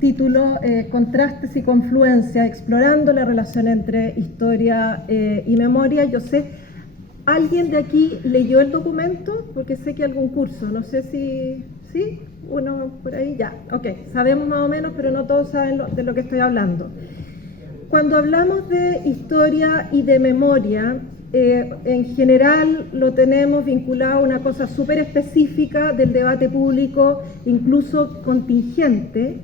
Título Contrastes y confluencias, explorando la relación entre historia y memoria. Yo sé, ¿alguien de aquí leyó el documento? Porque sé que algún curso, no sé si, ¿sí? Uno por ahí, ya, ok, sabemos más o menos, pero no todos saben de lo que estoy hablando. Cuando hablamos de historia y de memoria, en general lo tenemos vinculado a una cosa súper específica del debate público, incluso contingente,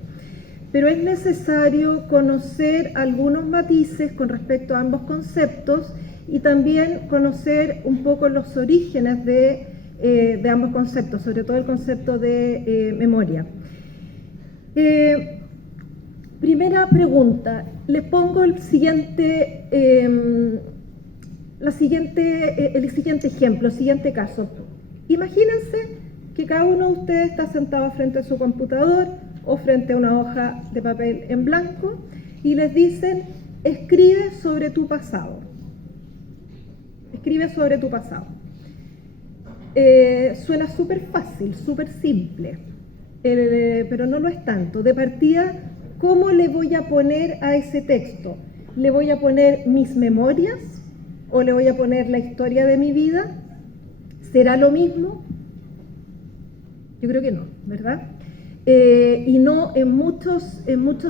pero es necesario conocer algunos matices con respecto a ambos conceptos y también conocer un poco los orígenes de ambos conceptos, sobre todo el concepto de memoria. Primera pregunta, les pongo el siguiente ejemplo, el siguiente caso. Imagínense que cada uno de ustedes está sentado frente a su computador o frente a una hoja de papel en blanco y les dicen, escribe sobre tu pasado. Escribe sobre tu pasado. Suena súper fácil, súper simple, pero no lo es tanto. De partida, ¿cómo le voy a poner a ese texto? ¿Le voy a poner mis memorias o le voy a poner la historia de mi vida? ¿Será lo mismo? Yo creo que no, ¿verdad? Y no en muchos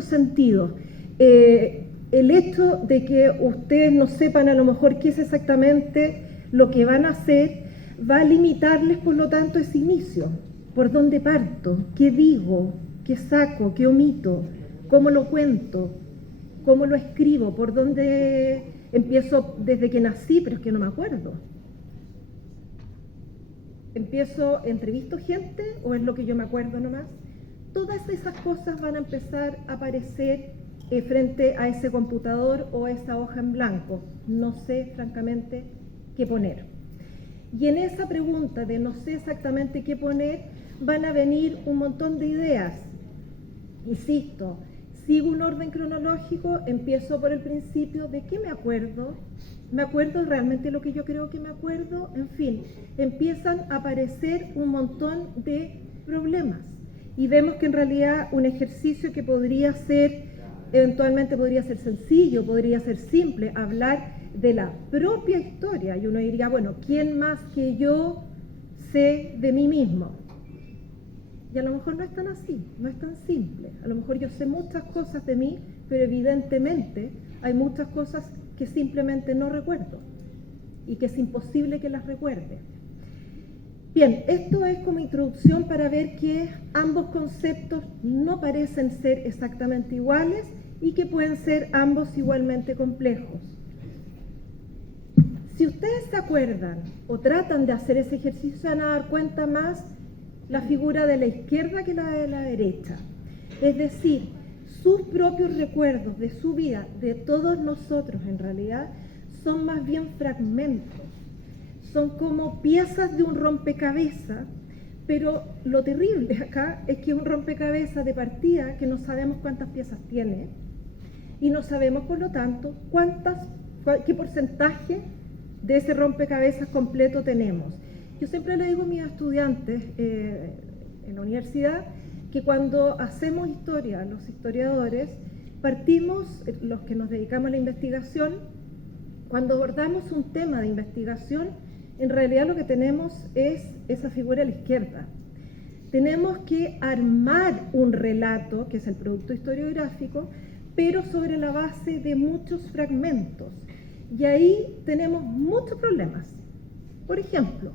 sentidos. El hecho de que ustedes no sepan a lo mejor qué es exactamente lo que van a hacer va a limitarles, por lo tanto, ese inicio. ¿Por dónde parto? ¿Qué digo? ¿Qué saco? ¿Qué omito? ¿Cómo lo cuento? ¿Cómo lo escribo? ¿Por dónde empiezo desde que nací? Pero es que no me acuerdo. ¿Empiezo, entrevisto gente o es lo que yo me acuerdo nomás? Todas esas cosas van a empezar a aparecer frente a ese computador o esa hoja en blanco. No sé, francamente, qué poner. Y en esa pregunta de no sé exactamente qué poner, van a venir un montón de ideas. Insisto, sigo un orden cronológico, empiezo por el principio, ¿de qué me acuerdo? ¿Me acuerdo realmente lo que yo creo que me acuerdo? En fin, empiezan a aparecer un montón de problemas. Y vemos que en realidad un ejercicio que podría ser, eventualmente podría ser sencillo, podría ser simple, hablar de la propia historia. Y uno diría, bueno, ¿quién más que yo sé de mí mismo? Y a lo mejor no es tan así, no es tan simple. A lo mejor yo sé muchas cosas de mí, pero evidentemente hay muchas cosas que simplemente no recuerdo y que es imposible que las recuerde. Bien, esto es como introducción para ver que ambos conceptos no parecen ser exactamente iguales y que pueden ser ambos igualmente complejos. Si ustedes se acuerdan o tratan de hacer ese ejercicio, se van a dar cuenta más la figura de la izquierda que la de la derecha. Es decir, sus propios recuerdos de su vida, de todos nosotros en realidad, son más bien fragmentos. Son como piezas de un rompecabezas, pero lo terrible acá es que es un rompecabezas de partida que no sabemos cuántas piezas tiene y no sabemos, por lo tanto, qué porcentaje de ese rompecabezas completo tenemos. Yo siempre le digo a mis estudiantes en la universidad que cuando hacemos historia, los historiadores, partimos, los que nos dedicamos a la investigación, cuando abordamos un tema de investigación, en realidad lo que tenemos es esa figura a la izquierda. Tenemos que armar un relato, que es el producto historiográfico, pero sobre la base de muchos fragmentos. Y ahí tenemos muchos problemas. Por ejemplo,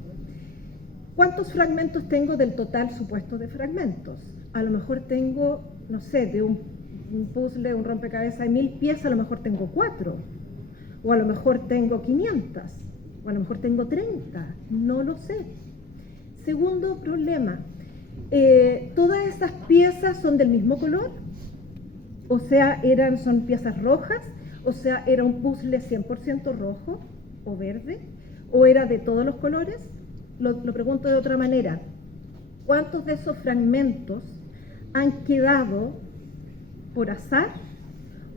¿cuántos fragmentos tengo del total supuesto de fragmentos? A lo mejor tengo, no sé, de un puzzle, un rompecabezas de 1000 piezas, a lo mejor tengo 4. O a lo mejor tengo 500. O a lo mejor tengo 30. No lo sé. Segundo problema, ¿todas esas piezas son del mismo color? O sea, son piezas rojas, o sea, era un puzzle 100% rojo o verde, o era de todos los colores. Lo pregunto de otra manera, ¿cuántos de esos fragmentos han quedado por azar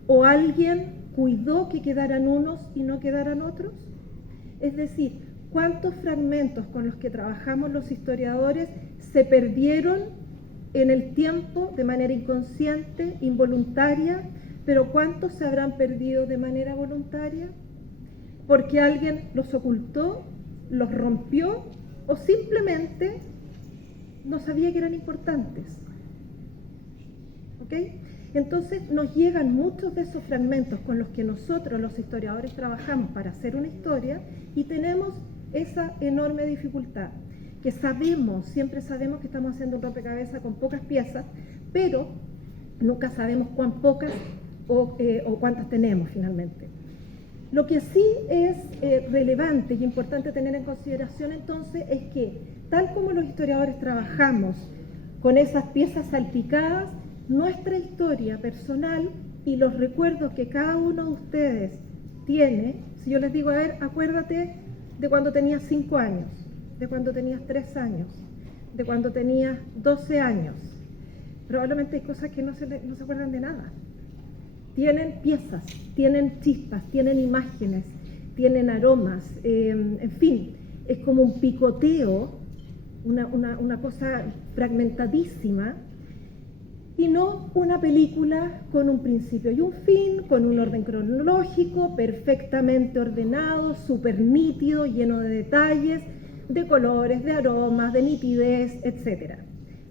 o alguien cuidó que quedaran unos y no quedaran otros? Es decir, ¿cuántos fragmentos con los que trabajamos los historiadores se perdieron en el tiempo de manera inconsciente, involuntaria, pero ¿cuántos se habrán perdido de manera voluntaria? Porque alguien los ocultó, los rompió o simplemente no sabía que eran importantes. ¿Ok? Entonces nos llegan muchos de esos fragmentos con los que nosotros los historiadores trabajamos para hacer una historia y tenemos esa enorme dificultad, que sabemos, siempre sabemos que estamos haciendo un rompecabezas con pocas piezas, pero nunca sabemos cuán pocas o cuántas tenemos finalmente. Lo que sí es relevante y importante tener en consideración entonces es que, tal como los historiadores trabajamos con esas piezas salpicadas, nuestra historia personal y los recuerdos que cada uno de ustedes tiene, si yo les digo, a ver, acuérdate de cuando tenías 5 años, de cuando tenías 3 años, de cuando tenías 12 años, probablemente hay cosas que no se acuerdan de nada. Tienen piezas, tienen chispas, tienen imágenes, tienen aromas, en fin, es como un picoteo, una cosa fragmentadísima, y no una película con un principio y un fin, con un orden cronológico, perfectamente ordenado, súper nítido, lleno de detalles, de colores, de aromas, de nitidez, etc.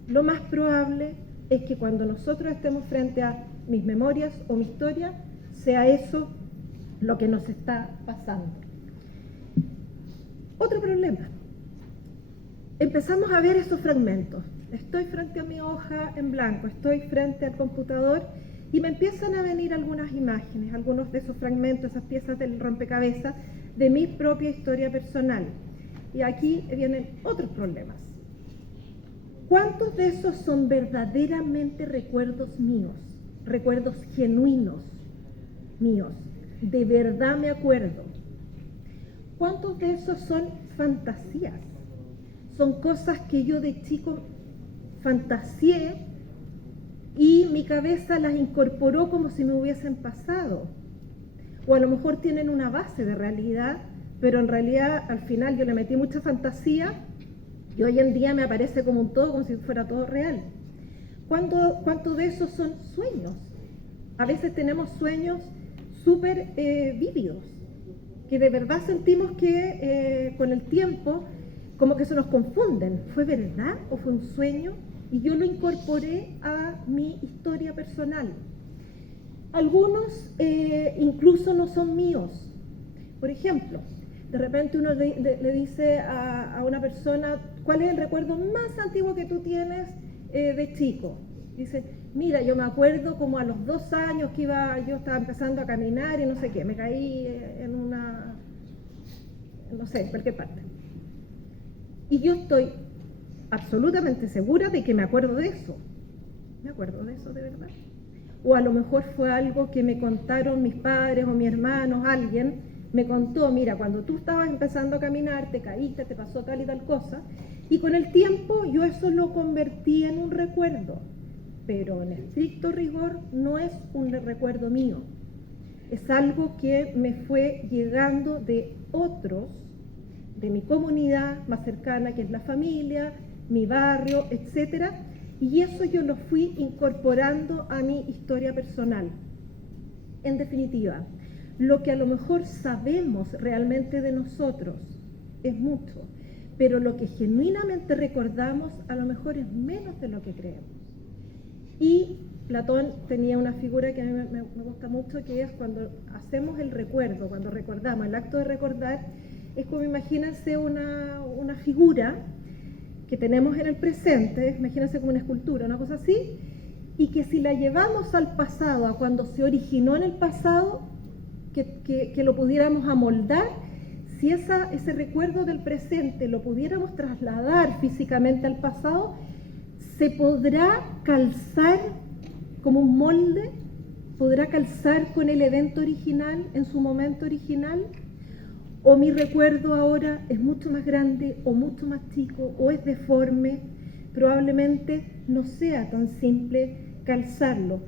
Lo más probable es que cuando nosotros estemos frente a mis memorias o mi historia, sea eso lo que nos está pasando. Otro problema. Empezamos a ver esos fragmentos. Estoy frente a mi hoja en blanco, estoy frente al computador y me empiezan a venir algunas imágenes, algunos de esos fragmentos, esas piezas del rompecabezas de mi propia historia personal. Y aquí vienen otros problemas. ¿Cuántos de esos son verdaderamente recuerdos míos? Recuerdos genuinos míos, de verdad me acuerdo. ¿Cuántos de esos son fantasías? Son cosas que yo de chico fantaseé y mi cabeza las incorporó como si me hubiesen pasado. O a lo mejor tienen una base de realidad, pero en realidad al final yo le metí mucha fantasía y hoy en día me aparece como un todo, como si fuera todo real. ¿Cuánto de esos son sueños? A veces tenemos sueños súper vívidos, que de verdad sentimos que con el tiempo como que se nos confunden. ¿Fue verdad o fue un sueño? Y yo lo incorporé a mi historia personal. Algunos incluso no son míos. Por ejemplo, de repente uno le dice a una persona, ¿cuál es el recuerdo más antiguo que tú tienes de chico? Dice, mira, yo me acuerdo como a los 2 años que yo estaba empezando a caminar y no sé qué, me caí en una, no sé, en cualquier parte. Y yo estoy absolutamente segura de que me acuerdo de eso. ¿Me acuerdo de eso de verdad? O a lo mejor fue algo que me contaron mis padres o mis hermanos, alguien me contó, mira, cuando tú estabas empezando a caminar, te caíste, te pasó tal y tal cosa, y con el tiempo yo eso lo convertí en un recuerdo, pero en estricto rigor no es un recuerdo mío, es algo que me fue llegando de otros, de mi comunidad más cercana, que es la familia, mi barrio, etc. Y eso yo lo fui incorporando a mi historia personal. En definitiva, lo que a lo mejor sabemos realmente de nosotros es mucho, pero lo que genuinamente recordamos a lo mejor es menos de lo que creemos. Y Platón tenía una figura que a mí me gusta mucho, que es cuando hacemos el recuerdo, cuando recordamos, el acto de recordar, es como imagínense una figura que tenemos en el presente, imagínense como una escultura, una cosa así, y que si la llevamos al pasado, a cuando se originó en el pasado, que lo pudiéramos amoldar, si ese recuerdo del presente lo pudiéramos trasladar físicamente al pasado, se podrá calzar como un molde, podrá calzar con el evento original en su momento original, o mi recuerdo ahora es mucho más grande o mucho más chico o es deforme, probablemente no sea tan simple calzarlo.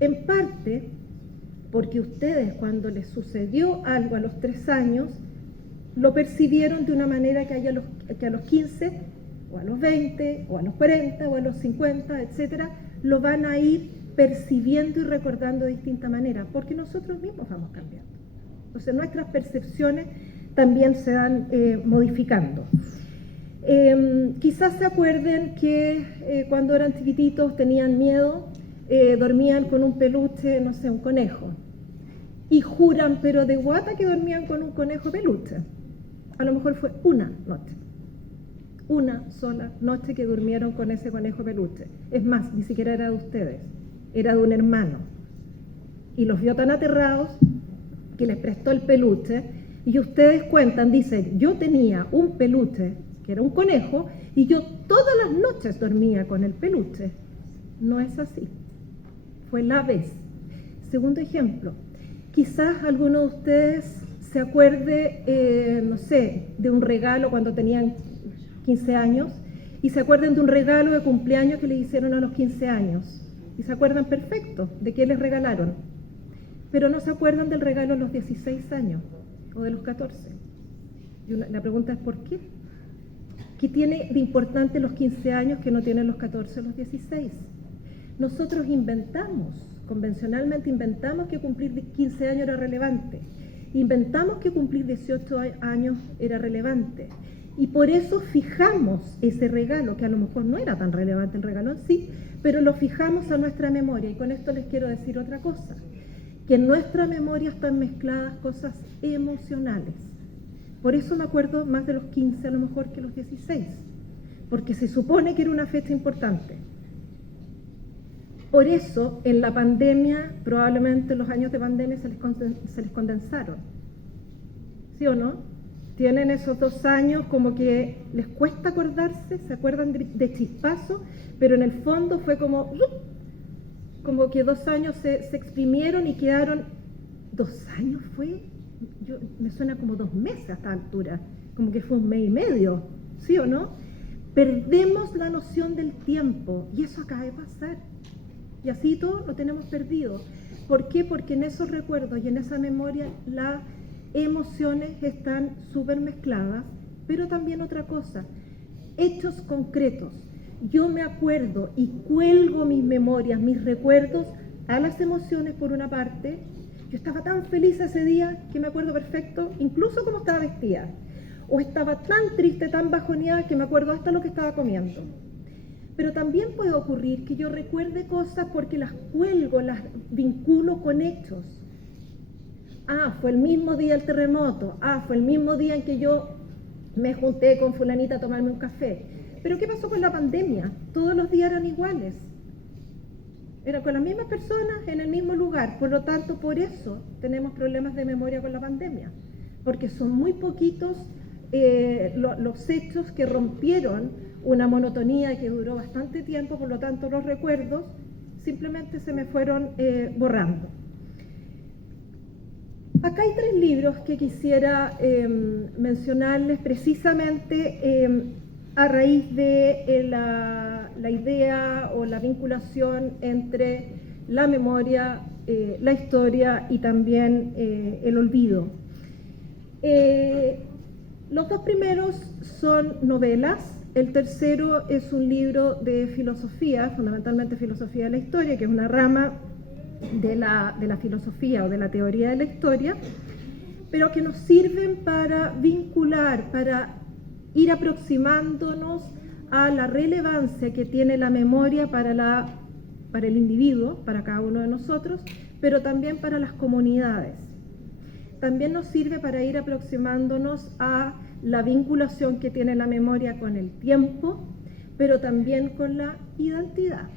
En parte porque ustedes, cuando les sucedió algo a los 3 años, lo percibieron de una manera que a los 15 o a los 20, o a los 40, o a los 50, etcétera, lo van a ir percibiendo y recordando de distinta manera, porque nosotros mismos vamos cambiando. Entonces nuestras percepciones también se van modificando. Quizás se acuerden que cuando eran chiquititos tenían miedo, dormían con un peluche, no sé, un conejo. Y juran, pero de guata, que dormían con un conejo peluche. A lo mejor fue una sola noche que durmieron con ese conejo peluche. Es más, ni siquiera era de ustedes, era de un hermano. Y los vio tan aterrados que les prestó el peluche. Y ustedes cuentan, dicen, yo tenía un peluche que era un conejo y yo todas las noches dormía con el peluche. No es así. Fue la vez. Segundo ejemplo, quizás alguno de ustedes se acuerde, no sé, de un regalo cuando tenían 15 años y se acuerden de un regalo de cumpleaños que les hicieron a los 15 años y se acuerdan perfecto de qué les regalaron, pero no se acuerdan del regalo a los 16 años o de los 14. Y la pregunta es ¿por qué? ¿Qué tiene de importante los 15 años que no tienen los 14 o los 16? Nosotros convencionalmente inventamos que cumplir 15 años era relevante. Inventamos que cumplir 18 años era relevante. Y por eso fijamos ese regalo, que a lo mejor no era tan relevante el regalo en sí, pero lo fijamos a nuestra memoria. Y con esto les quiero decir otra cosa, que en nuestra memoria están mezcladas cosas emocionales. Por eso me acuerdo más de los 15 a lo mejor que los 16, porque se supone que era una fecha importante. Por eso en la pandemia, probablemente los años de pandemia se les condensaron. ¿Sí o no? Tienen esos 2 años como que les cuesta acordarse, se acuerdan de chispazo, pero en el fondo fue como que 2 años se exprimieron y quedaron. 2 años fue, me suena como 2 meses a esta altura, como que fue 1 mes y medio, ¿sí o no? Perdemos la noción del tiempo y eso acaba de pasar. Y así todo lo tenemos perdido. ¿Por qué? Porque en esos recuerdos y en esa memoria las emociones están súper mezcladas, pero también otra cosa, hechos concretos. Yo me acuerdo y cuelgo mis memorias, mis recuerdos a las emociones por una parte. Yo estaba tan feliz ese día que me acuerdo perfecto, incluso cómo estaba vestida. O estaba tan triste, tan bajoneada que me acuerdo hasta lo que estaba comiendo. Pero también puede ocurrir que yo recuerde cosas porque las cuelgo, las vinculo con hechos. Fue el mismo día del terremoto. Fue el mismo día en que yo me junté con fulanita a tomarme un café. Pero ¿qué pasó con la pandemia? Todos los días eran iguales. Eran con las mismas personas en el mismo lugar. Por lo tanto, por eso tenemos problemas de memoria con la pandemia. Porque son muy poquitos los hechos que rompieron una monotonía que duró bastante tiempo, por lo tanto los recuerdos simplemente se me fueron borrando. Acá hay 3 libros que quisiera mencionarles precisamente a raíz de la idea o la vinculación entre la memoria, la historia y también el olvido. Los 2 primeros son novelas. El tercero es un libro de filosofía, fundamentalmente filosofía de la historia, que es una rama de la filosofía o de la teoría de la historia, pero que nos sirven para vincular, para ir aproximándonos a la relevancia que tiene la memoria para el individuo, para cada uno de nosotros, pero también para las comunidades. También nos sirve para ir aproximándonos a la vinculación que tiene la memoria con el tiempo, pero también con la identidad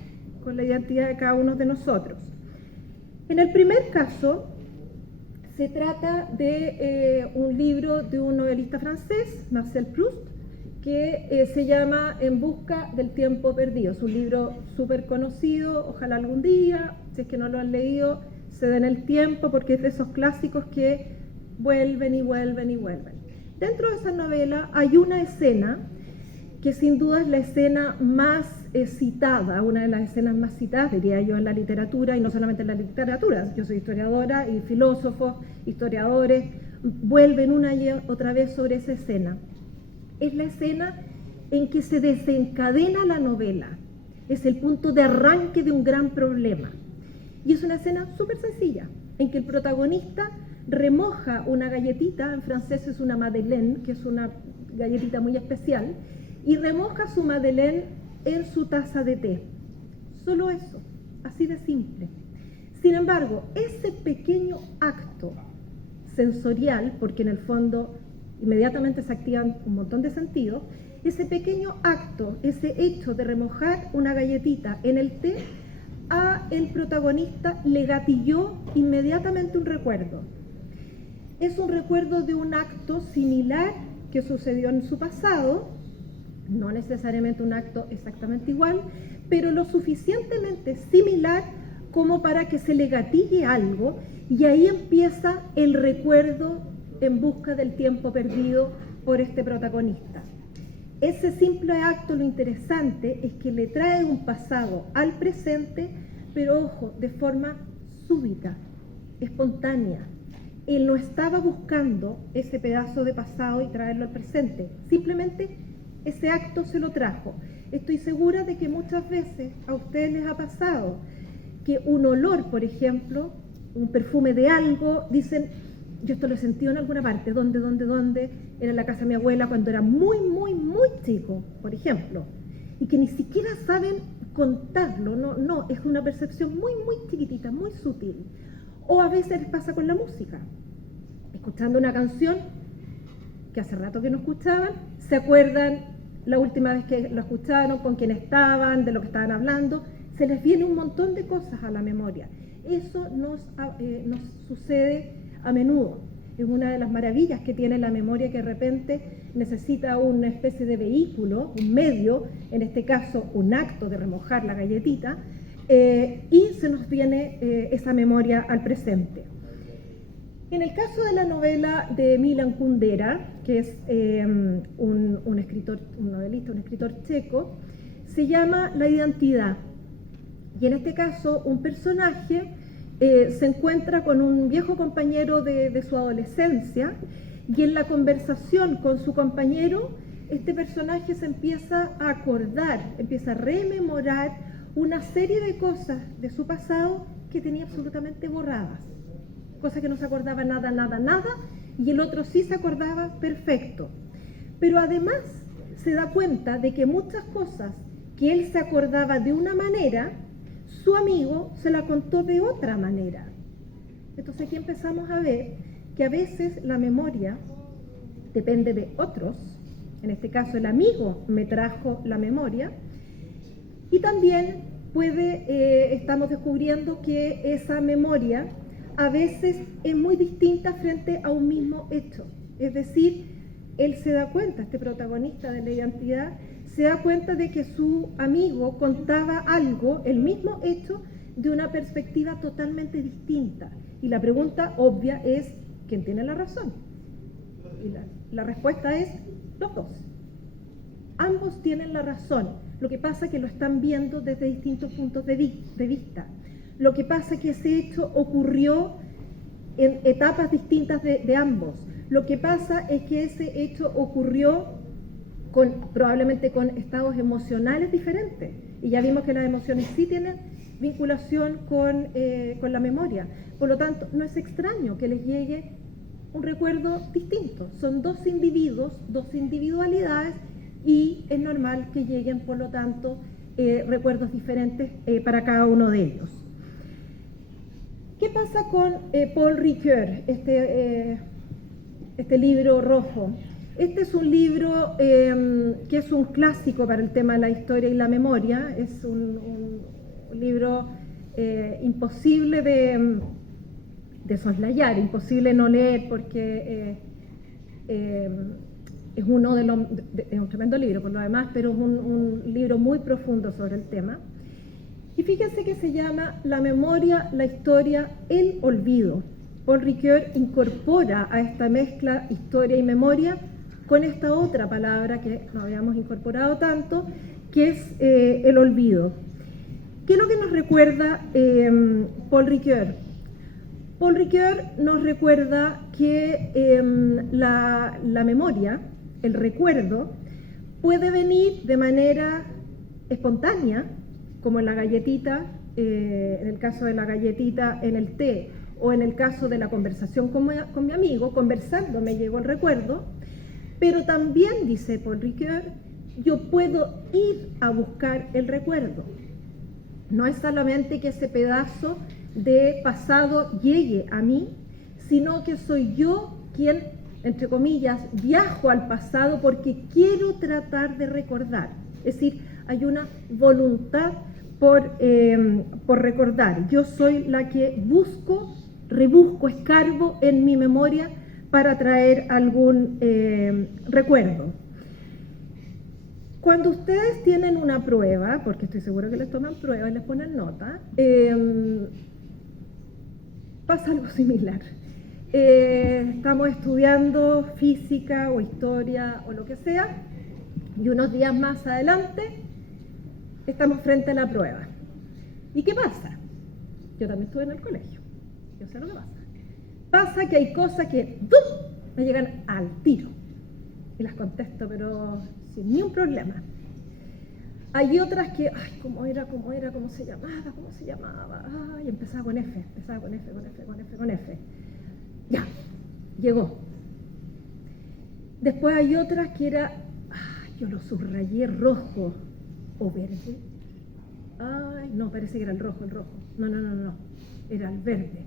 de cada uno de nosotros. En el primer caso, se trata de un libro de un novelista francés, Marcel Proust, que se llama En busca del tiempo perdido. Es un libro súper conocido, ojalá algún día, si es que no lo han leído, se den el tiempo, porque es de esos clásicos que vuelven y vuelven y vuelven. Dentro de esa novela hay una escena que sin duda es la escena más citada, una de las escenas más citadas, diría yo, en la literatura, y no solamente en la literatura. Yo soy historiadora y filósofos, historiadores, vuelven una y otra vez sobre esa escena. Es la escena en que se desencadena la novela. Es el punto de arranque de un gran problema. Y es una escena súper sencilla, en que el protagonista remoja una galletita, en francés es una madeleine, que es una galletita muy especial, y remoja su madeleine en su taza de té. Solo eso, así de simple. Sin embargo, ese pequeño acto sensorial, porque en el fondo inmediatamente se activan un montón de sentidos, ese pequeño acto, ese hecho de remojar una galletita en el té, a el protagonista le gatilló inmediatamente un recuerdo. Es un recuerdo de un acto similar que sucedió en su pasado, no necesariamente un acto exactamente igual, pero lo suficientemente similar como para que se le gatille algo, y ahí empieza el recuerdo en busca del tiempo perdido por este protagonista. Ese simple acto, lo interesante es que le trae un pasado al presente, pero ojo, de forma súbita, espontánea. Él no estaba buscando ese pedazo de pasado y traerlo al presente, simplemente ese acto se lo trajo. Estoy segura de que muchas veces a ustedes les ha pasado que un olor, por ejemplo, un perfume de algo, dicen, yo esto lo he sentido en alguna parte, ¿dónde? Era en la casa de mi abuela cuando era muy chico, por ejemplo, y que ni siquiera saben contarlo, no, es una percepción muy chiquitita, muy sutil. O a veces les pasa con la música, escuchando una canción que hace rato que no escuchaban, se acuerdan la última vez que lo escucharon, con quién estaban, de lo que estaban hablando, se les viene un montón de cosas a la memoria. Eso nos sucede a menudo. Es una de las maravillas que tiene la memoria, que de repente necesita una especie de vehículo, un medio, en este caso un acto de remojar la galletita, y se nos viene esa memoria al presente. En el caso de la novela de Milan Kundera, que es un escritor, un novelista, un escritor checo, se llama La identidad. Y en este caso, un personaje se encuentra con un viejo compañero de su adolescencia, y en la conversación con su compañero, este personaje se empieza a acordar, empieza a rememorar una serie de cosas de su pasado que tenía absolutamente borradas. Cosas que no se acordaba nada, y el otro sí se acordaba perfecto. Pero además se da cuenta de que muchas cosas que él se acordaba de una manera, su amigo se la contó de otra manera. Entonces aquí empezamos a ver que a veces la memoria depende de otros. En este caso el amigo me trajo la memoria, y también estamos descubriendo que esa memoria a veces es muy distinta frente a un mismo hecho. Es decir, él se da cuenta, este protagonista de La identidad, se da cuenta de que su amigo contaba algo, el mismo hecho, de una perspectiva totalmente distinta. Y la pregunta obvia es, ¿quién tiene la razón? Y la respuesta es, los dos. Ambos tienen la razón. Lo que pasa es que lo están viendo desde distintos puntos de vista. Lo que pasa es que ese hecho ocurrió en etapas distintas de ambos. Lo que pasa es que ese hecho ocurrió probablemente con estados emocionales diferentes. Y ya vimos que las emociones sí tienen vinculación con la memoria. Por lo tanto, no es extraño que les llegue un recuerdo distinto. Son dos individuos, dos individualidades, y es normal que lleguen, por lo tanto, recuerdos diferentes para cada uno de ellos. ¿Qué pasa con Paul Ricoeur, este libro rojo? Este es un libro que es un clásico para el tema de la historia y la memoria. Es un libro imposible de soslayar, imposible no leer, porque es un tremendo libro por lo demás, pero es un libro muy profundo sobre el tema. Y fíjense que se llama La memoria, la historia, el olvido. Paul Ricoeur incorpora a esta mezcla historia y memoria con esta otra palabra que no habíamos incorporado tanto, que es el olvido. ¿Qué es lo que nos recuerda Paul Ricoeur? Paul Ricoeur nos recuerda que la memoria, el recuerdo, puede venir de manera espontánea, como en la galletita, en el caso de la galletita en el té, o en el caso de la conversación con mi amigo, conversando me llegó el recuerdo, pero también, dice Paul Ricoeur, yo puedo ir a buscar el recuerdo. No es solamente que ese pedazo de pasado llegue a mí, sino que soy yo quien, entre comillas, viajo al pasado porque quiero tratar de recordar. Es decir, hay una voluntad por recordar. Yo soy la que rebusco, escarbo en mi memoria para traer algún recuerdo. Cuando ustedes tienen una prueba, porque estoy seguro que les toman pruebas y les ponen nota, pasa algo similar. Estamos estudiando física o historia o lo que sea, y unos días más adelante estamos frente a la prueba. ¿Y qué pasa? Yo también estuve en el colegio, yo sé lo que pasa. Pasa que hay cosas que me llegan al tiro y las contesto, pero sin ni un problema. Hay otras que, ay, ¿cómo se llamaba? Ay, empezaba con F. Ya, llegó. Después hay otras que era, yo lo subrayé rojo o verde. Ay, no, parece que era el rojo. No, era el verde.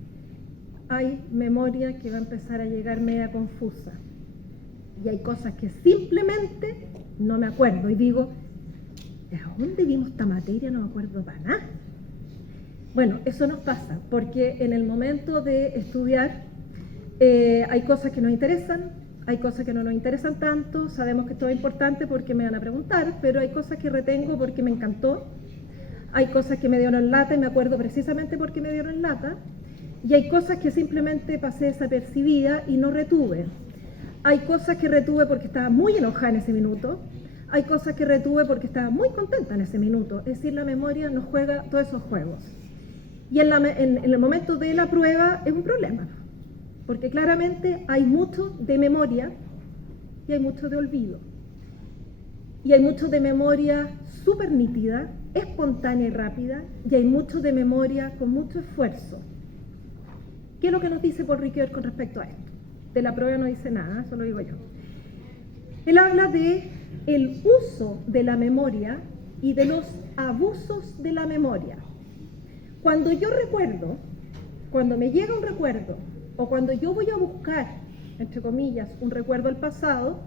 Hay memoria que va a empezar a llegar media confusa. Y hay cosas que simplemente no me acuerdo. Y digo, ¿de dónde vimos esta materia? No me acuerdo para nada. Bueno, eso nos pasa, porque en el momento de estudiar hay cosas que nos interesan, hay cosas que no nos interesan tanto, sabemos que esto es importante porque me van a preguntar, pero hay cosas que retengo porque me encantó, hay cosas que me dieron lata y me acuerdo precisamente porque me dieron lata, y hay cosas que simplemente pasé desapercibida y no retuve. Hay cosas que retuve porque estaba muy enojada en ese minuto, hay cosas que retuve porque estaba muy contenta en ese minuto. Es decir, la memoria nos juega todos esos juegos. Y en el momento de la prueba es un problema, porque claramente hay mucho de memoria y hay mucho de olvido. Y hay mucho de memoria súper nítida, espontánea y rápida, y hay mucho de memoria con mucho esfuerzo. ¿Qué es lo que nos dice Paul Ricoeur con respecto a esto? De la prueba no dice nada, eso lo digo yo. Él habla de el uso de la memoria y de los abusos de la memoria. Cuando yo recuerdo, cuando me llega un recuerdo, o cuando yo voy a buscar, entre comillas, un recuerdo al pasado,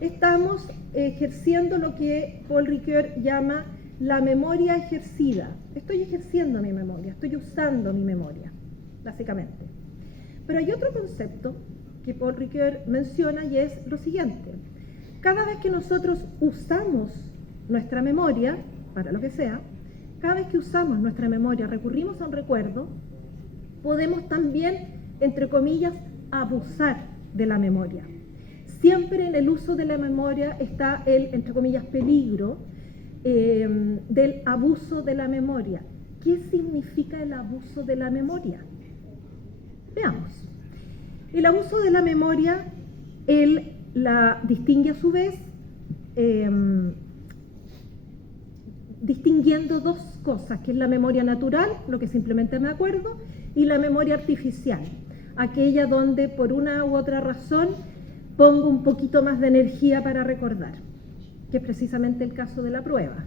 estamos ejerciendo lo que Paul Ricoeur llama la memoria ejercida. Estoy ejerciendo mi memoria, estoy usando mi memoria, básicamente. Pero hay otro concepto que Paul Ricoeur menciona y es lo siguiente. Cada vez que nosotros usamos nuestra memoria, para lo que sea, cada vez que usamos nuestra memoria, recurrimos a un recuerdo, podemos también, entre comillas, abusar de la memoria. Siempre en el uso de la memoria está el, entre comillas, peligro del abuso de la memoria. ¿Qué significa el abuso de la memoria? Veamos. El abuso de la memoria, él la distingue a su vez distinguiendo dos cosas, que es la memoria natural, lo que simplemente me acuerdo, y la memoria artificial, aquella donde por una u otra razón pongo un poquito más de energía para recordar, que es precisamente el caso de la prueba.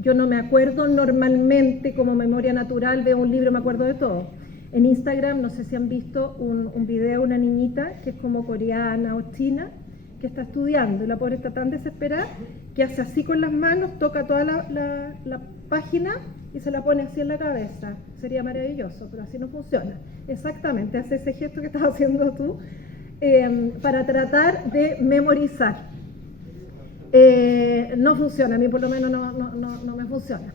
Yo no me acuerdo normalmente como memoria natural, veo un libro y me acuerdo de todo. En Instagram, no sé si han visto un video de una niñita que es como coreana o china, que está estudiando y la pobre está tan desesperada que hace así con las manos, toca toda la página y se la pone así en la cabeza. Sería maravilloso, pero así no funciona. Exactamente, hace ese gesto que estás haciendo tú para tratar de memorizar. No funciona, a mí por lo menos no me funciona.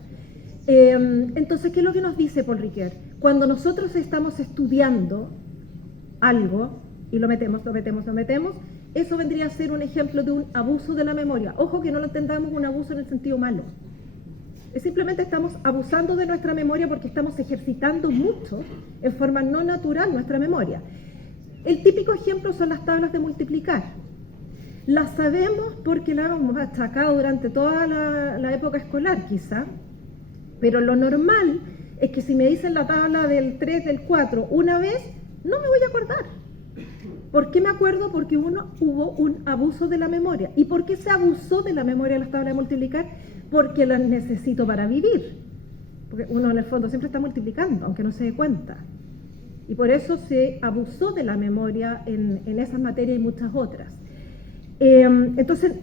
Entonces, ¿qué es lo que nos dice Paul Ricoeur? Cuando nosotros estamos estudiando algo y lo metemos, eso vendría a ser un ejemplo de un abuso de la memoria. Ojo que no lo entendamos un abuso en el sentido malo. Es simplemente estamos abusando de nuestra memoria porque estamos ejercitando mucho, en forma no natural, nuestra memoria. El típico ejemplo son las tablas de multiplicar. La sabemos porque la hemos achacado durante toda la época escolar, quizá, pero lo normal es que si me dicen la tabla del 3, del 4 una vez, no me voy a acordar. ¿Por qué me acuerdo? Porque hubo un abuso de la memoria. ¿Y por qué se abusó de la memoria de las tablas de multiplicar? Porque las necesito para vivir. Porque uno en el fondo siempre está multiplicando, aunque no se dé cuenta. Y por eso se abusó de la memoria en esas materias y muchas otras. Entonces,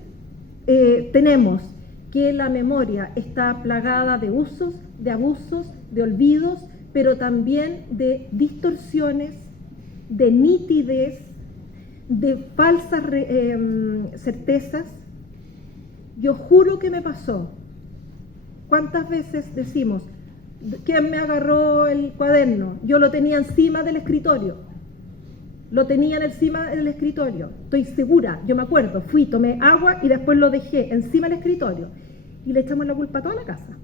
tenemos que la memoria está plagada de usos, de abusos, de olvidos, pero también de distorsiones, de nitidez, de falsas certezas. Yo juro que me pasó. ¿Cuántas veces decimos, ¿quién me agarró el cuaderno? Yo lo tenía encima del escritorio. Lo tenía encima del escritorio. Estoy segura, yo me acuerdo. Fui, tomé agua y después lo dejé encima del escritorio. Y le echamos la culpa a toda la casa.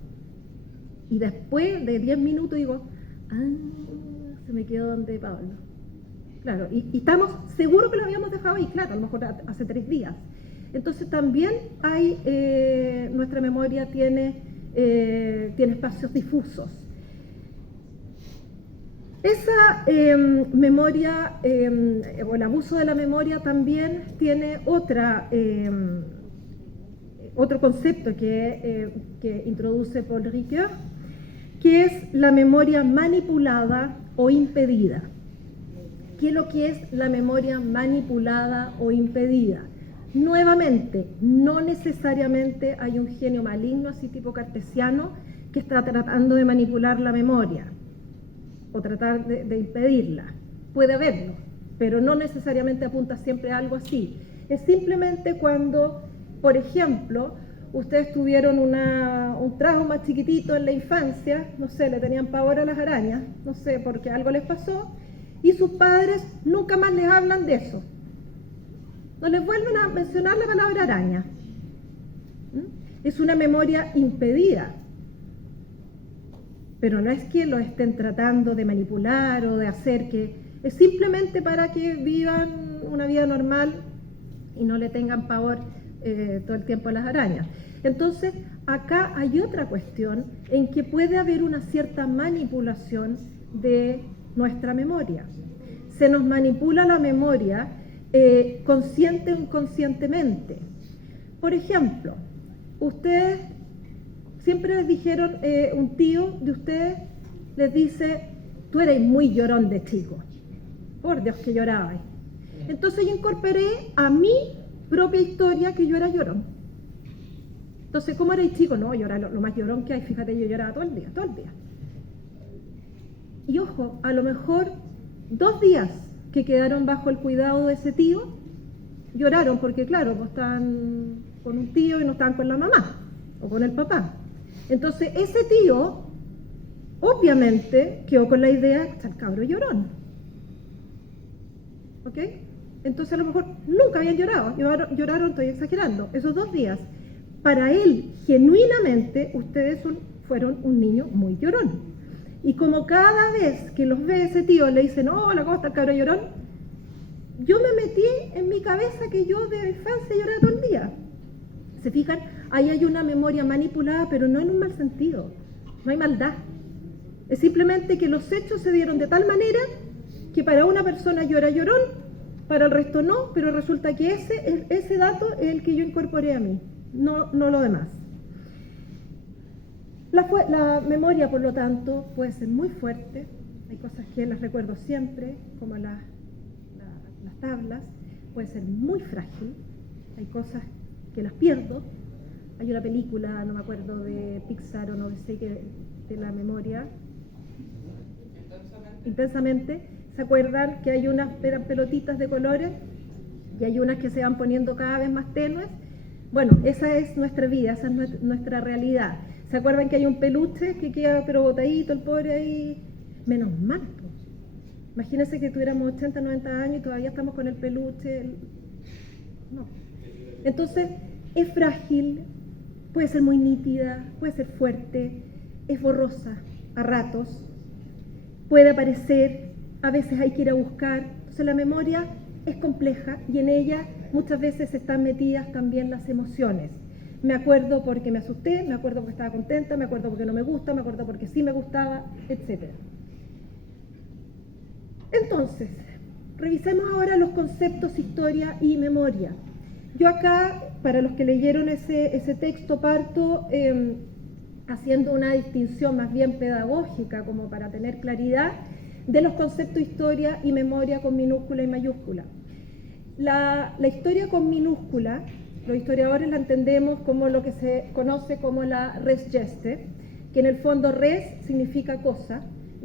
Y después de 10 minutos digo, se me quedó donde Pablo. Claro, y estamos seguros que lo habíamos dejado ahí, claro, a lo mejor hace 3 días. Entonces también hay, nuestra memoria tiene espacios difusos. Esa memoria, o el abuso de la memoria también tiene otro concepto que introduce Paul Ricoeur, que es la memoria manipulada o impedida. ¿Qué es lo que es la memoria manipulada o impedida? Nuevamente, no necesariamente hay un genio maligno, así tipo cartesiano, que está tratando de manipular la memoria o tratar de impedirla. Puede haberlo, pero no necesariamente apunta siempre a algo así. Es simplemente cuando, por ejemplo, ustedes tuvieron un trauma chiquitito en la infancia, no sé, le tenían pavor a las arañas, no sé, porque algo les pasó, y sus padres nunca más les hablan de eso. No les vuelven a mencionar la palabra araña. Es una memoria impedida. Pero no es que lo estén tratando de manipular o de hacer que... Es simplemente para que vivan una vida normal y no le tengan pavor todo el tiempo a las arañas. Entonces, acá hay otra cuestión en que puede haber una cierta manipulación de nuestra memoria. Se nos manipula la memoria consciente o inconscientemente. Por ejemplo, ustedes siempre les dijeron, un tío de ustedes les dice, tú eres muy llorón de chico. Por Dios que llorabas. Entonces yo incorporé a mi propia historia que yo era llorón. Entonces, ¿cómo erais chico? No, yo era lo más llorón que hay. Fíjate, yo lloraba todo el día, todo el día. Y ojo, a lo mejor 2 días que quedaron bajo el cuidado de ese tío, lloraron porque, claro, pues estaban con un tío y no estaban con la mamá o con el papá. Entonces, ese tío, obviamente, quedó con la idea, está el cabro llorón. ¿Ok? Entonces, a lo mejor nunca habían llorado, lloraron, estoy exagerando, esos 2 días. Para él, genuinamente, ustedes fueron un niño muy llorón. Y como cada vez que los ve ese tío le dicen, hola, ¿cómo está el cabro llorón? Yo me metí en mi cabeza que yo de infancia lloraba todo el día. ¿Se fijan? Ahí hay una memoria manipulada, pero no en un mal sentido. No hay maldad. Es simplemente que los hechos se dieron de tal manera que para una persona yo era llorón, para el resto no, pero resulta que ese dato es el que yo incorporé a mí, no lo demás. La memoria, por lo tanto, puede ser muy fuerte. Hay cosas que las recuerdo siempre, como las tablas. Puede ser muy frágil. Hay cosas que las pierdo. Hay una película, no me acuerdo, de Pixar o no sé qué, de la memoria. Intensamente. ¿Se acuerdan que hay unas eran pelotitas de colores y hay unas que se van poniendo cada vez más tenues? Bueno, esa es nuestra vida, esa es nuestra realidad. ¿Se acuerdan que hay un peluche que queda pero botadito, el pobre ahí? Menos mal. Imagínense que tuviéramos 80, 90 años y todavía estamos con el peluche. No. Entonces, es frágil, puede ser muy nítida, puede ser fuerte, es borrosa a ratos, puede aparecer, a veces hay que ir a buscar. Entonces la memoria es compleja y en ella muchas veces están metidas también las emociones. Me acuerdo porque me asusté, me acuerdo porque estaba contenta, me acuerdo porque no me gusta, me acuerdo porque sí me gustaba, etc. Entonces, revisemos ahora los conceptos historia y memoria. Yo acá, para los que leyeron ese texto, parto haciendo una distinción más bien pedagógica, como para tener claridad, de los conceptos historia y memoria con minúscula y mayúscula. La historia con minúscula, los historiadores la entendemos como lo que se conoce como la res geste, que en el fondo res significa cosa,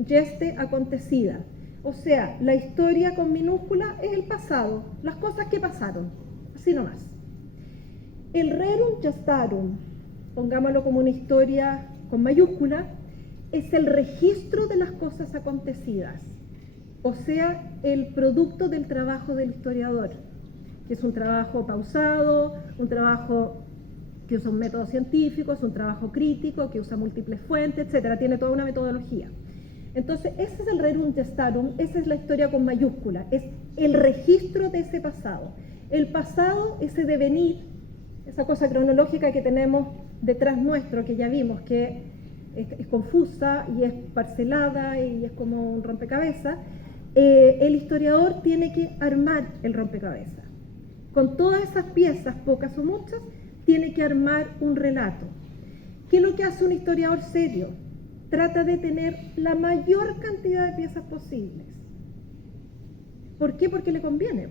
geste acontecida. O sea, la historia con minúscula es el pasado, las cosas que pasaron, así nomás. El rerum gestarum, pongámoslo como una historia con mayúscula, es el registro de las cosas acontecidas, o sea, el producto del trabajo del historiador, que es un trabajo pausado, un trabajo que usa un método científico, es un trabajo crítico, que usa múltiples fuentes, etcétera, tiene toda una metodología. Entonces, ese es el rerum gestarum, esa es la historia con mayúscula, es el registro de ese pasado. El pasado, ese devenir, esa cosa cronológica que tenemos detrás nuestro, que ya vimos, que es confusa y es parcelada y es como un rompecabezas, el historiador tiene que armar el rompecabezas. Con todas esas piezas, pocas o muchas, tiene que armar un relato. ¿Qué es lo que hace un historiador serio? Trata de tener la mayor cantidad de piezas posibles. ¿Por qué? Porque le conviene.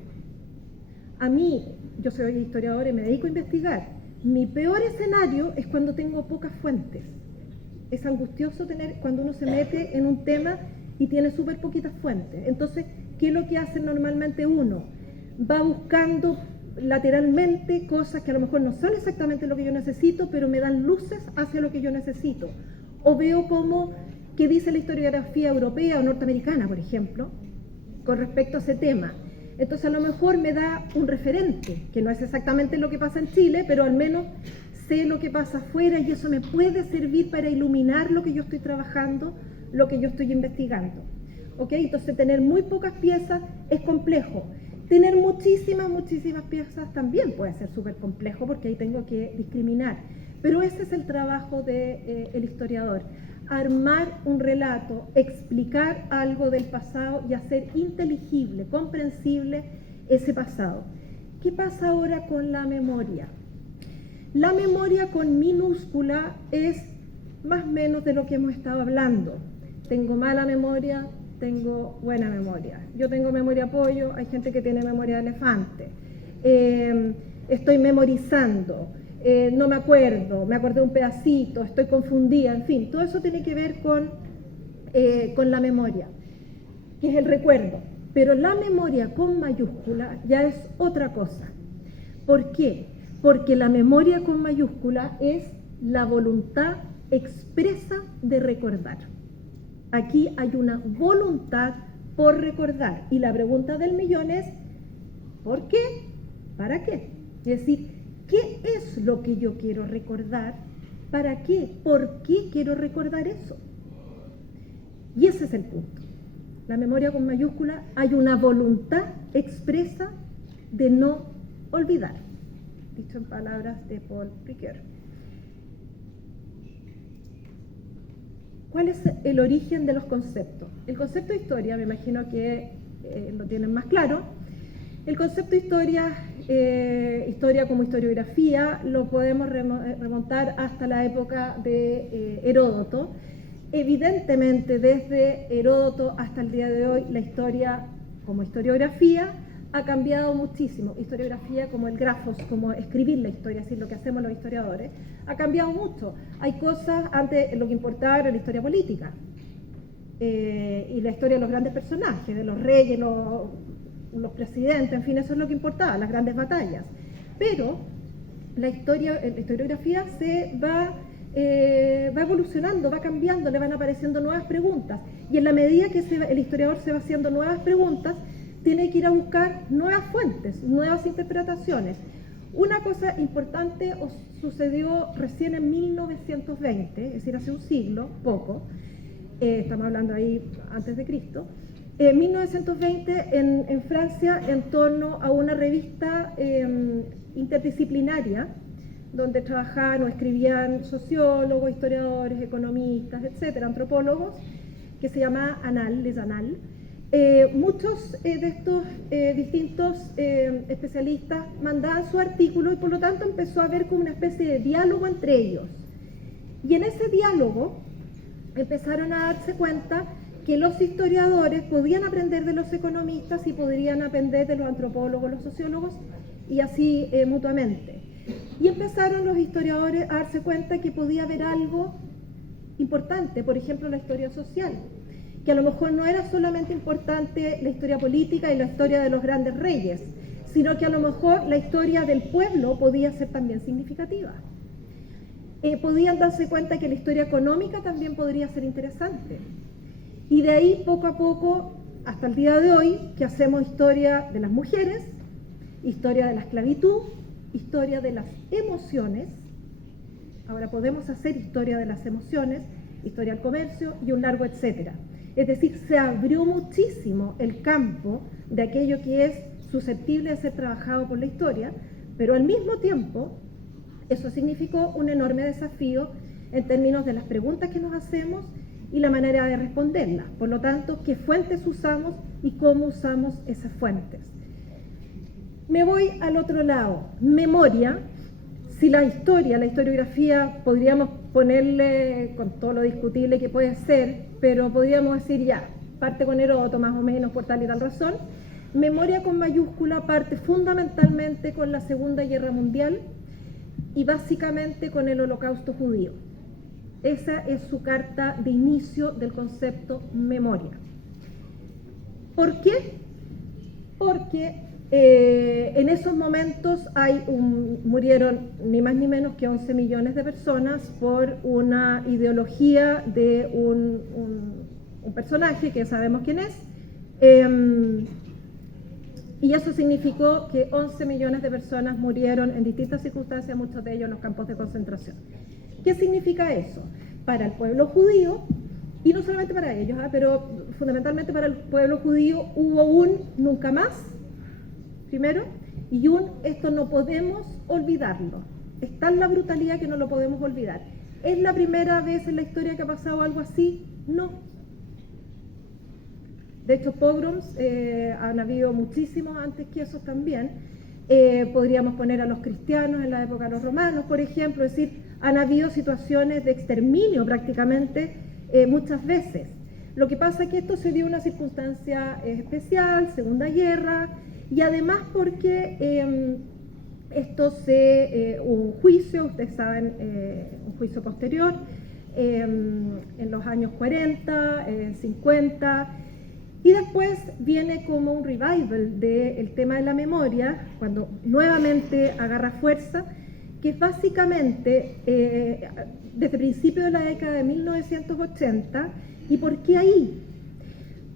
A mí, yo soy historiadora y me dedico a investigar. Mi peor escenario es cuando tengo pocas fuentes. Es angustioso tener cuando uno se mete en un tema y tiene súper poquitas fuentes. Entonces, ¿qué es lo que hace normalmente uno? Va buscando lateralmente cosas que a lo mejor no son exactamente lo que yo necesito, pero me dan luces hacia lo que yo necesito. O veo como qué dice la historiografía europea o norteamericana, por ejemplo, con respecto a ese tema. Entonces a lo mejor me da un referente, que no es exactamente lo que pasa en Chile, pero al menos sé lo que pasa afuera y eso me puede servir para iluminar lo que yo estoy trabajando, lo que yo estoy investigando. ¿Ok? Entonces tener muy pocas piezas es complejo. Tener muchísimas piezas también puede ser súper complejo porque ahí tengo que discriminar. Pero ese es el trabajo del historiador, armar un relato, explicar algo del pasado y hacer inteligible, comprensible ese pasado. ¿Qué pasa ahora con la memoria? La memoria con minúscula es más o menos de lo que hemos estado hablando. Tengo mala memoria, tengo buena memoria. Yo tengo memoria pollo, hay gente que tiene memoria de elefante. Estoy memorizando. No me acordé de un pedacito, estoy confundida, en fin, todo eso tiene que ver con la memoria, que es el recuerdo. Pero la memoria con mayúscula ya es otra cosa. ¿Por qué? Porque la memoria con mayúscula es la voluntad expresa de recordar. Aquí hay una voluntad por recordar. Y la pregunta del millón es, ¿por qué? ¿Para qué? Es decir, ¿qué es lo que yo quiero recordar? ¿Para qué? ¿Por qué quiero recordar eso? Y ese es el punto. La memoria con mayúscula, hay una voluntad expresa de no olvidar. Dicho en palabras de Paul Ricoeur. ¿Cuál es el origen de los conceptos? El concepto de historia, me imagino que lo tienen más claro. El concepto de historia como historiografía, lo podemos remontar hasta la época de Heródoto. Evidentemente, desde Heródoto hasta el día de hoy, la historia como historiografía ha cambiado muchísimo. Historiografía como el grafos, como escribir la historia, así lo que hacemos los historiadores, ha cambiado mucho. Hay cosas, antes lo que importaba era la historia política y la historia de los grandes personajes, de los reyes, los presidentes, en fin, eso es lo que importaba, las grandes batallas. Pero la historiografía se va evolucionando, va cambiando, le van apareciendo nuevas preguntas. Y en la medida que el historiador se va haciendo nuevas preguntas, tiene que ir a buscar nuevas fuentes, nuevas interpretaciones. Una cosa importante sucedió recién en 1920, es decir, hace un siglo, poco, estamos hablando ahí antes de Cristo, En 1920 en Francia, en torno a una revista interdisciplinaria, donde trabajaban o escribían sociólogos, historiadores, economistas, etcétera, antropólogos, que se llama Annales, Les Annales. Muchos de estos distintos especialistas mandaban su artículo y por lo tanto empezó a haber como una especie de diálogo entre ellos. Y en ese diálogo empezaron a darse cuenta que los historiadores podían aprender de los economistas y podrían aprender de los antropólogos, los sociólogos, y así mutuamente. Y empezaron los historiadores a darse cuenta que podía haber algo importante, por ejemplo, la historia social, que a lo mejor no era solamente importante la historia política y la historia de los grandes reyes, sino que a lo mejor la historia del pueblo podía ser también significativa. Podían darse cuenta que la historia económica también podría ser interesante. Y de ahí, poco a poco, hasta el día de hoy, que hacemos historia de las mujeres, historia de la esclavitud, historia de las emociones. Ahora podemos hacer historia de las emociones, historia del comercio y un largo etcétera. Es decir, se abrió muchísimo el campo de aquello que es susceptible de ser trabajado por la historia, pero al mismo tiempo eso significó un enorme desafío en términos de las preguntas que nos hacemos y la manera de responderlas. Por lo tanto, qué fuentes usamos y cómo usamos esas fuentes. Me voy al otro lado. Memoria. Si la historia, la historiografía, podríamos ponerle con todo lo discutible que puede ser, pero podríamos decir ya, parte con Heródoto más o menos por tal y tal razón. Memoria con mayúscula parte fundamentalmente con la Segunda Guerra Mundial y básicamente con el Holocausto judío. Esa es su carta de inicio del concepto memoria. ¿Por qué? Porque en esos momentos murieron ni más ni menos que 11 millones de personas por una ideología de un personaje que sabemos quién es, y eso significó que 11 millones de personas murieron en distintas circunstancias, muchos de ellos en los campos de concentración. ¿Qué significa eso? Para el pueblo judío, y no solamente para ellos, pero fundamentalmente para el pueblo judío, hubo un nunca más, primero, y esto no podemos olvidarlo. Es tal la brutalidad que no lo podemos olvidar. ¿Es la primera vez en la historia que ha pasado algo así? No. De hecho, pogroms han habido muchísimos antes que esos también. Podríamos poner a los cristianos en la época de los romanos, por ejemplo, es decir, han habido situaciones de exterminio prácticamente muchas veces. Lo que pasa es que esto se dio en una circunstancia especial, Segunda Guerra, y además porque hubo un juicio, ustedes saben, un juicio posterior, en los años 40, 50, y después viene como un revival del tema de la memoria, cuando nuevamente agarra fuerza, que es básicamente desde principios de la década de 1980. ¿Y por qué ahí?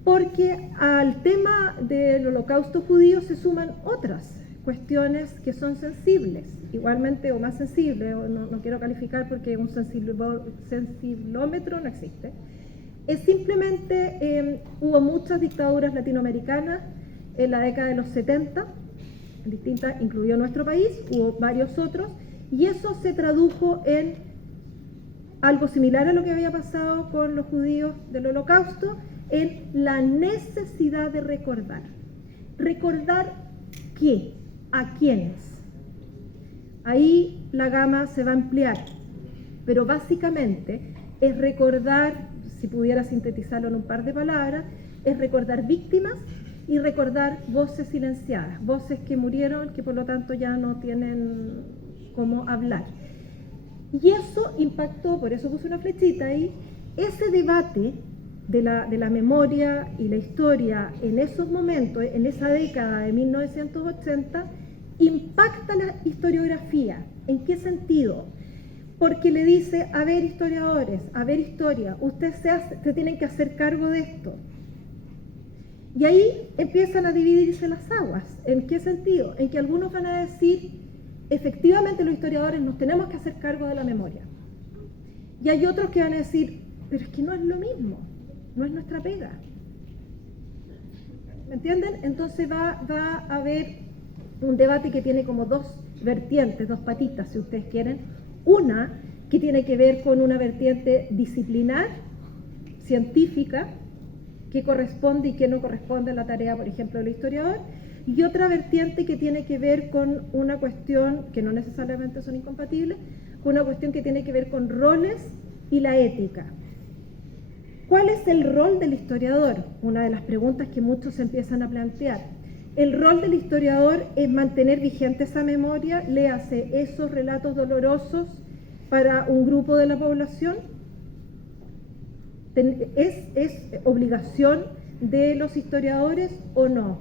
Porque al tema del holocausto judío se suman otras cuestiones que son sensibles, igualmente o más sensibles, no quiero calificar porque un sensiblómetro no existe. Es simplemente hubo muchas dictaduras latinoamericanas en la década de los 70, distintas, incluido nuestro país, hubo varios otros, y eso se tradujo en algo similar a lo que había pasado con los judíos del holocausto, en la necesidad de recordar. ¿Recordar qué? ¿A quiénes? Ahí la gama se va a ampliar, pero básicamente es recordar, si pudiera sintetizarlo en un par de palabras, es recordar víctimas y recordar voces silenciadas, voces que murieron, que por lo tanto ya no tienen cómo hablar. Y eso impactó, por eso puse una flechita ahí, ese debate de la memoria y la historia en esos momentos, en esa década de 1980, impacta la historiografía. ¿En qué sentido? Porque le dice, a ver historiadores, a ver historia, ustedes se tienen que hacer cargo de esto. Y ahí empiezan a dividirse las aguas. ¿En qué sentido? En que algunos van a decir, efectivamente los historiadores nos tenemos que hacer cargo de la memoria. Y hay otros que van a decir, pero es que no es lo mismo, no es nuestra pega. ¿Me entienden? Entonces va a haber un debate que tiene como dos vertientes, dos patitas, si ustedes quieren. Una que tiene que ver con una vertiente disciplinar, científica, que corresponde y que no corresponde a la tarea, por ejemplo, del historiador, y otra vertiente que tiene que ver con una cuestión, que no necesariamente son incompatibles, con una cuestión que tiene que ver con roles y la ética. ¿Cuál es el rol del historiador? Una de las preguntas que muchos se empiezan a plantear. El rol del historiador es mantener vigente esa memoria, léase esos relatos dolorosos para un grupo de la población. ¿Es obligación de los historiadores o no?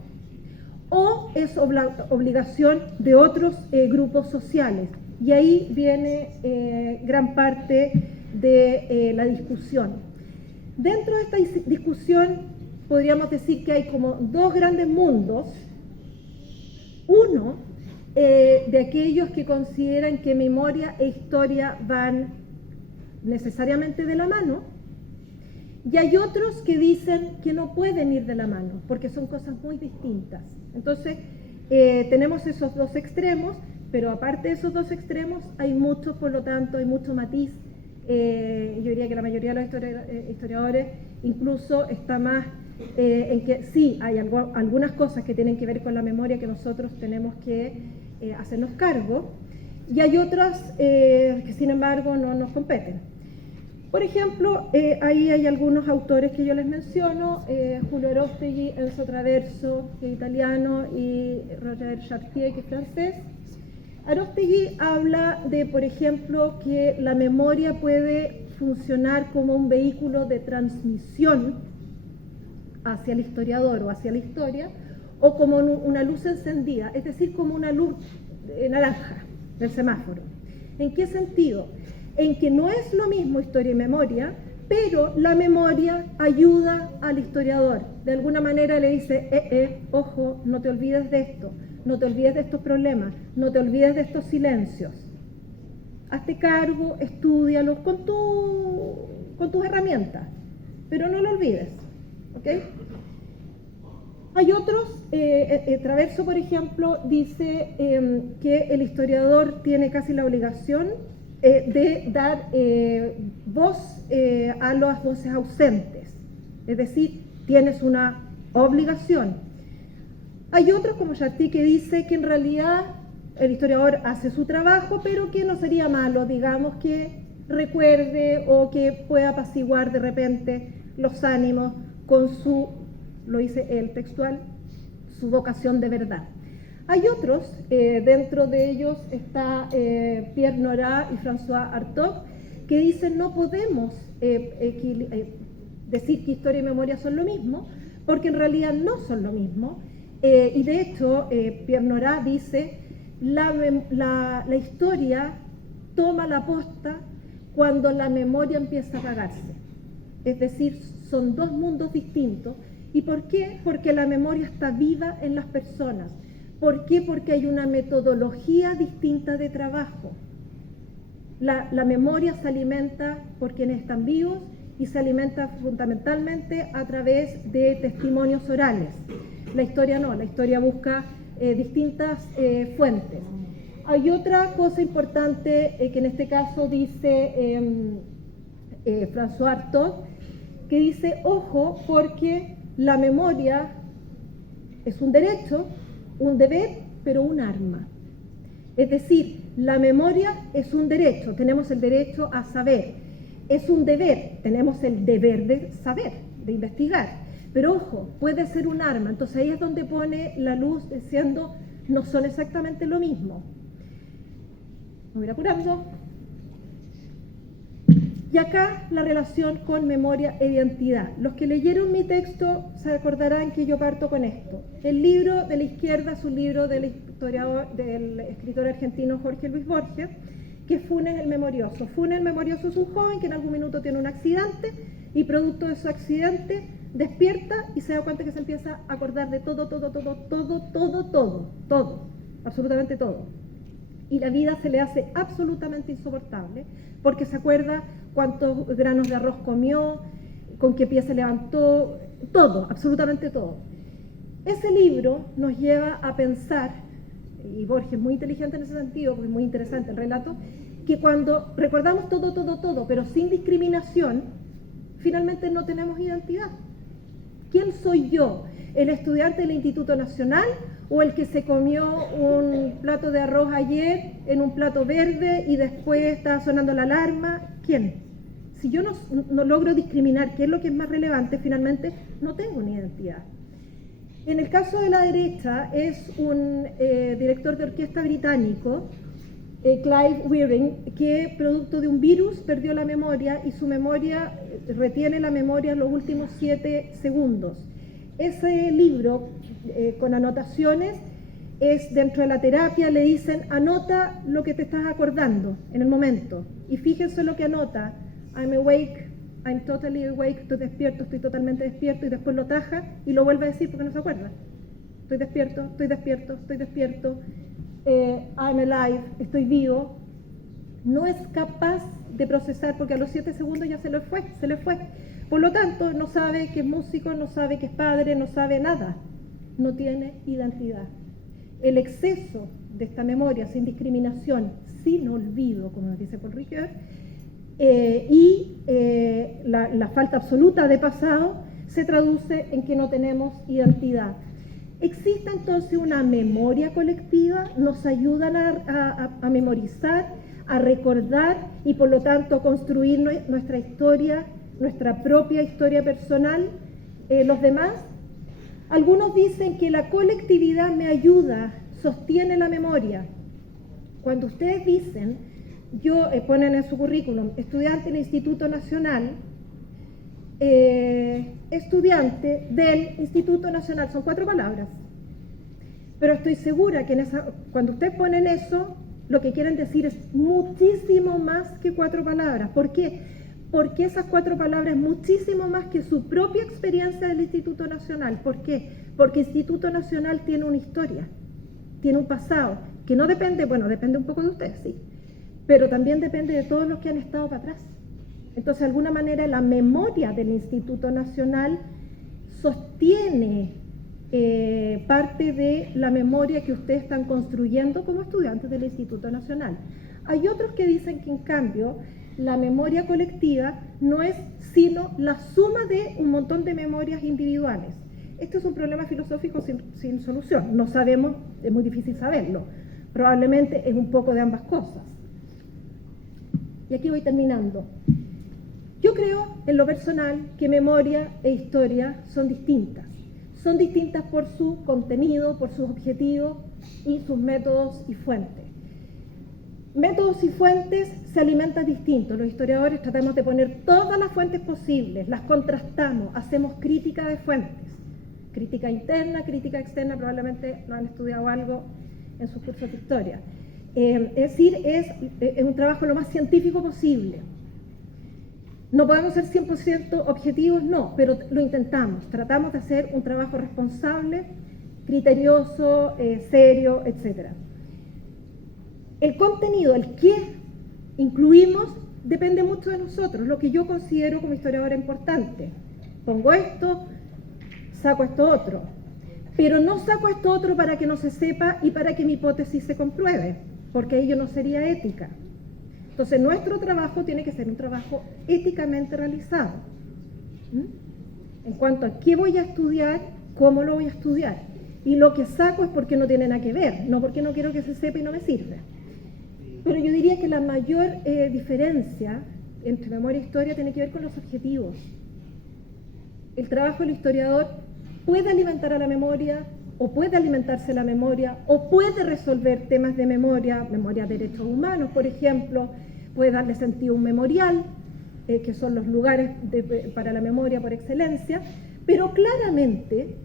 ¿O es obligación de otros grupos sociales? Y ahí viene gran parte de la discusión. Dentro de esta discusión podríamos decir que hay como dos grandes mundos. Uno, de aquellos que consideran que memoria e historia van necesariamente de la mano, y hay otros que dicen que no pueden ir de la mano, porque son cosas muy distintas. Entonces, tenemos esos dos extremos, pero aparte de esos dos extremos, hay muchos, por lo tanto, hay mucho matiz. Yo diría que la mayoría de los historiadores incluso está más en que sí, hay algunas cosas que tienen que ver con la memoria que nosotros tenemos que hacernos cargo, y hay otras que sin embargo no nos competen. Por ejemplo, ahí hay algunos autores que yo les menciono, Julio Aróstegui, Enzo Traverso, que es italiano, y Roger Chartier, que es francés. Aróstegui habla de, por ejemplo, que la memoria puede funcionar como un vehículo de transmisión hacia el historiador o hacia la historia, o como una luz encendida, es decir, como una luz naranja del semáforo. ¿En qué sentido? En que no es lo mismo historia y memoria, pero la memoria ayuda al historiador. De alguna manera le dice, ojo, no te olvides de esto, no te olvides de estos problemas, no te olvides de estos silencios. Hazte cargo, estúdialos con tus herramientas, pero no lo olvides. ¿Ok? Hay otros, Traverso, por ejemplo, dice que el historiador tiene casi la obligación de dar voz a las voces ausentes, es decir, tienes una obligación. Hay otros como Chartier que dice que en realidad el historiador hace su trabajo, pero que no sería malo, digamos, que recuerde o que pueda apaciguar de repente los ánimos con su, lo dice él textual, su vocación de verdad. Hay otros, dentro de ellos está Pierre Nora y François Hartog, que dicen no podemos decir que historia y memoria son lo mismo, porque en realidad no son lo mismo. Y de hecho, Pierre Nora dice, la historia toma la posta cuando la memoria empieza a apagarse. Es decir, son dos mundos distintos. ¿Y por qué? Porque la memoria está viva en las personas. ¿Por qué? Porque hay una metodología distinta de trabajo. La memoria se alimenta por quienes están vivos y se alimenta fundamentalmente a través de testimonios orales. La historia no, la historia busca distintas fuentes. Hay otra cosa importante que en este caso dice François Hartog, que dice, ojo, porque la memoria es un derecho, un deber, pero un arma. Es decir, la memoria es un derecho, tenemos el derecho a saber. Es un deber, tenemos el deber de saber, de investigar. Pero ojo, puede ser un arma. Entonces ahí es donde pone la luz diciendo, no son exactamente lo mismo. Me voy a ir apurando. Y acá la relación con memoria e identidad. Los que leyeron mi texto se acordarán que yo parto con esto. El libro de la izquierda es un libro del escritor argentino Jorge Luis Borges, que es Funes el Memorioso. Funes el Memorioso es un joven que en algún minuto tiene un accidente y producto de su accidente despierta y se da cuenta que se empieza a acordar de todo, absolutamente todo. Y la vida se le hace absolutamente insoportable porque se acuerda cuántos granos de arroz comió, con qué pie se levantó, todo, absolutamente todo. Ese libro nos lleva a pensar, y Borges es muy inteligente en ese sentido, porque es muy interesante el relato, que cuando recordamos todo, pero sin discriminación, finalmente no tenemos identidad. ¿Quién soy yo? ¿El estudiante del Instituto Nacional o el que se comió un plato de arroz ayer en un plato verde y después está sonando la alarma? ¿Quién? Si yo no logro discriminar qué es lo que es más relevante, finalmente no tengo una identidad. En el caso de la derecha, es un director de orquesta británico, Clive Wearing, que producto de un virus perdió la memoria y su memoria retiene la memoria en los últimos 7 segundos. Ese libro, con anotaciones, es dentro de la terapia, le dicen, anota lo que te estás acordando en el momento. Y fíjense lo que anota, I'm awake, I'm totally awake, estoy despierto, estoy totalmente despierto, y después lo taja y lo vuelve a decir porque no se acuerda. Estoy despierto, estoy despierto, estoy despierto, I'm alive, estoy vivo. No es capaz de procesar porque a los 7 segundos ya se le fue. Por lo tanto, no sabe que es músico, no sabe que es padre, no sabe nada. No tiene identidad. El exceso de esta memoria sin discriminación, sin olvido, como nos dice Paul Ricoeur, la falta absoluta de pasado se traduce en que no tenemos identidad. Existe entonces una memoria colectiva, nos ayudan a memorizar, a recordar y por lo tanto a construir nuestra historia, nuestra propia historia personal. Los demás, algunos dicen que la colectividad me ayuda, sostiene la memoria. Cuando ustedes dicen, ponen en su currículum, estudiante del Instituto Nacional, estudiante del Instituto Nacional, son 4 palabras. Pero estoy segura que cuando ustedes ponen eso, lo que quieren decir es muchísimo más que 4 palabras. ¿Por qué? Porque esas 4 palabras es muchísimo más que su propia experiencia del Instituto Nacional. ¿Por qué? Porque el Instituto Nacional tiene una historia, tiene un pasado, que no depende, bueno, depende un poco de ustedes, sí, pero también depende de todos los que han estado para atrás. Entonces, de alguna manera, la memoria del Instituto Nacional sostiene parte de la memoria que ustedes están construyendo como estudiantes del Instituto Nacional. Hay otros que dicen que, en cambio, la memoria colectiva no es sino la suma de un montón de memorias individuales. Este es un problema filosófico sin solución. No sabemos, es muy difícil saberlo. Probablemente es un poco de ambas cosas. Y aquí voy terminando. Yo creo, en lo personal, que memoria e historia son distintas. Son distintas por su contenido, por sus objetivos y sus métodos y fuentes. Métodos y fuentes se alimentan distintos. Los historiadores tratamos de poner todas las fuentes posibles, las contrastamos, hacemos crítica de fuentes. Crítica interna, crítica externa, probablemente no han estudiado algo en sus cursos de historia. Es decir, es un trabajo lo más científico posible. No podemos ser 100% objetivos, no, pero lo intentamos. Tratamos de hacer un trabajo responsable, criterioso, serio, etc. El contenido, el qué incluimos, depende mucho de nosotros, lo que yo considero como historiadora importante. Pongo esto, saco esto otro, pero no saco esto otro para que no se sepa y para que mi hipótesis se compruebe, porque ello no sería ética. Entonces, nuestro trabajo tiene que ser un trabajo éticamente realizado. En cuanto a qué voy a estudiar, cómo lo voy a estudiar. Y lo que saco es porque no tiene nada que ver, no porque no quiero que se sepa y no me sirve. Pero yo diría que la mayor diferencia entre memoria e historia tiene que ver con los objetivos. El trabajo del historiador puede alimentar a la memoria, o puede alimentarse la memoria, o puede resolver temas de memoria de derechos humanos, por ejemplo, puede darle sentido a un memorial, que son los lugares para la memoria por excelencia, pero claramente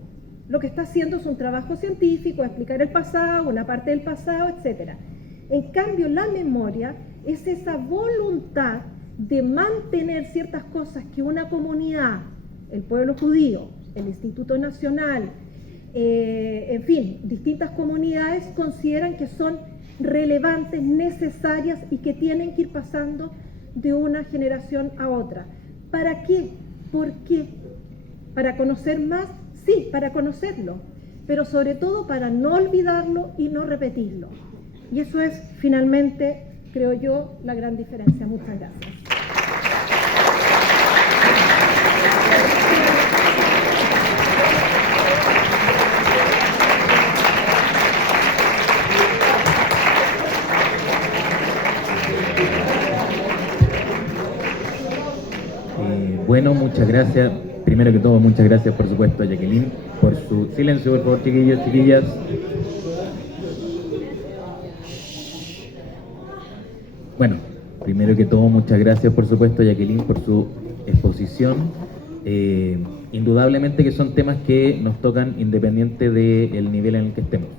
lo que está haciendo es un trabajo científico, explicar el pasado, una parte del pasado, etc. En cambio, la memoria es esa voluntad de mantener ciertas cosas que una comunidad, el pueblo judío, el Instituto Nacional, en fin, distintas comunidades consideran que son relevantes, necesarias y que tienen que ir pasando de una generación a otra. ¿Para qué? ¿Por qué? ¿Para conocer más? Sí, para conocerlo. pero sobre todo para no olvidarlo y no repetirlo. Y eso es finalmente, creo yo, la gran diferencia. Muchas gracias. Bueno, muchas gracias. Primero que todo, muchas gracias, por supuesto, a Jacqueline por su silencio, por favor, chiquillos, chiquillas. Bueno, primero que todo, muchas gracias, por supuesto, a Jacqueline por su exposición. Indudablemente que son temas que nos tocan independiente del nivel en el que estemos.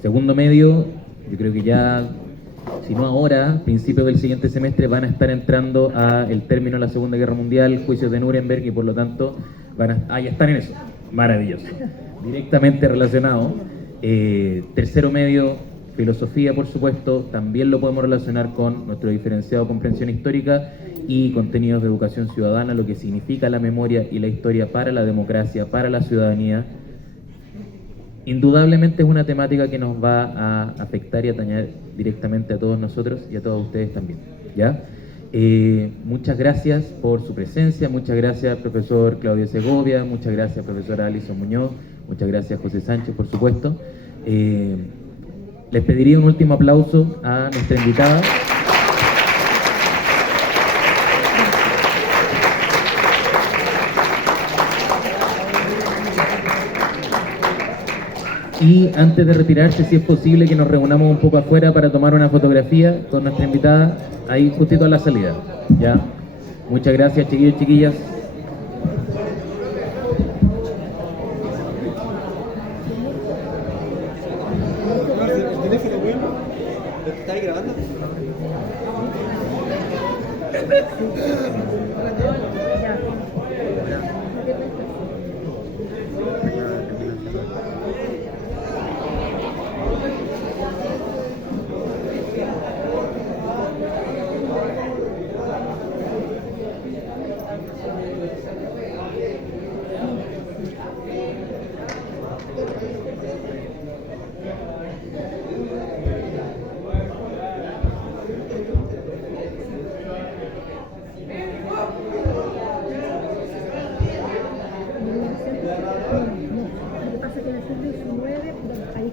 Segundo medio, yo creo que ya, si no ahora, principios del siguiente semestre van a estar entrando a el término de la Segunda Guerra Mundial, juicios de Nuremberg, y por lo tanto ya están en eso. Maravilloso. Directamente relacionado. Tercero medio, filosofía, por supuesto, también lo podemos relacionar con nuestro diferenciado comprensión histórica y contenidos de educación ciudadana, lo que significa la memoria y la historia para la democracia, para la ciudadanía. Indudablemente es una temática que nos va a afectar y atañer directamente a todos nosotros y a todos ustedes también, ¿ya? Muchas gracias por su presencia, muchas gracias profesor Claudio Segovia, muchas gracias profesora Alison Muñoz, muchas gracias José Sánchez, por supuesto. Les pediría un último aplauso a nuestra invitada. Y antes de retirarse, si es posible, que nos reunamos un poco afuera para tomar una fotografía con nuestra invitada, ahí justito a la salida. ¿Ya? Muchas gracias, chiquillos y chiquillas. ¿El teléfono bueno? ¿Está ahí grabando?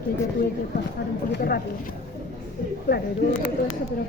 Que yo tuve que pasar un poquito rápido. Claro, todo eso, pero